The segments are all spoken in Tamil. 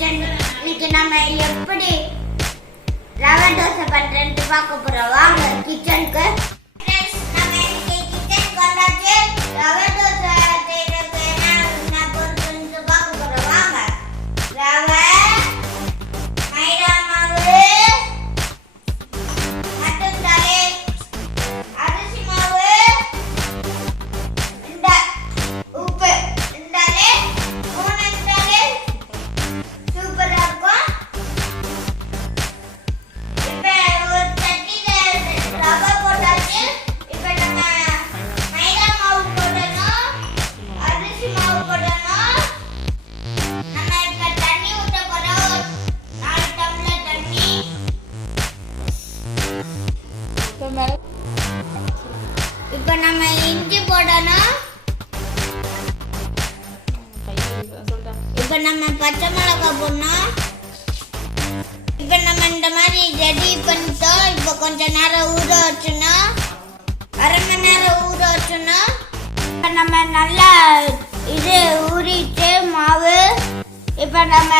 கிச்சன். இன்னைக்கு நம்ம எப்படி ரவை தோசை பண்றேன்னு பார்க்க போறோம். வாங்க கிச்சனுக்கு. நம்ம இன்னைக்கு கிச்சனுக்கு வந்தாச்சு. ரவை தோசை செய்யறதுக்கு என்ன பொருட்கள்னு பார்க்க போறோம். வாங்க. ரவை, மைதா மாவு, மட்டந்தாலே, அரிசி மாவு, உப்பு இருந்தாலே மூணு இருந்தாலே சூப்பரா இருக்கும். இப்ப ஒரு தட்டில ரவை போட்டாச்சு. இப்ப நம்ம மைதா மாவு போடணும், அரிசி மாவு போடணும். நம்ம இப்ப தண்ணி ஊத்த போறோம். 4 டம்ளர் தண்ணி. இப்ப நம்ம இஞ்சி போடணும். இப்ப நம்ம பச்சை மிளகாய் போடணும். இப்ப நம்ம இந்த மாதிரி ரெடி பண்ணிட்டோம். இப்ப கொஞ்ச நேரம் ஊற வச்சணும். 1/2 மணி நேரம் ஊற வச்சணும். இப்ப நம்ம நல்லா இது ஊறிட்டு மாவு. இப்ப நம்ம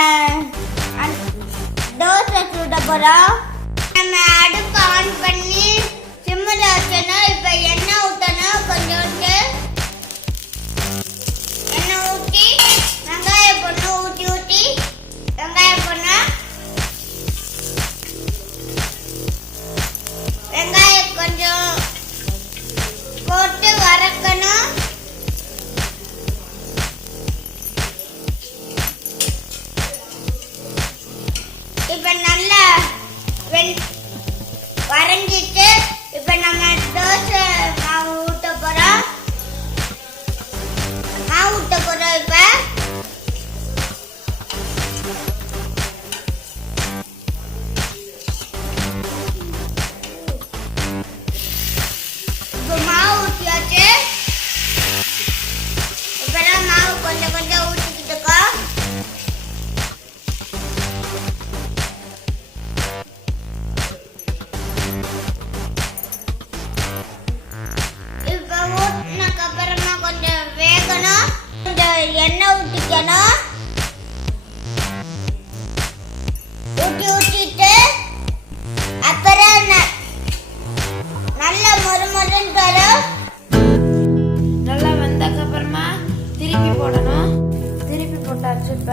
தோசை சுட போறோம். நம்ம அடுப்பு ஆன் பண்ணி சிம்மில் வச்சணும். இப்ப எண்ணெய் ஊற்றணும். கொஞ்சோண்டு எண்ணெய் ஊற்றி வெங்காயம் போடணும். ஊற்றி வெங்காயம் போடணும். வெங்காயம் கொஞ்சம் போட்டு வதக்கணும். இப்ப நல்லா வரைஞ்சிட்டு இப்ப நம்ம தோசை மாவு ஊத்த போறோம். இப்ப மாவு ஊற்றியாச்சு. இப்பெல்லாம் மாவு கொஞ்சம் கொஞ்சம் ஊற்றிக்கிட்டு இருக்கோம். இப்ப ஊற்றினக்கு அப்புறமா கொஞ்சம் வேகணும். கொஞ்சம் எண்ணெய் ஊற்றிக்கணும். ஊற்றிட்டு அப்புறம் நல்லா மொறுமொறுன்னு வரும். நல்லா வந்ததுக்கு அப்புறமா திருப்பி போடணும். திருப்பி போட்டாச்சு. இப்ப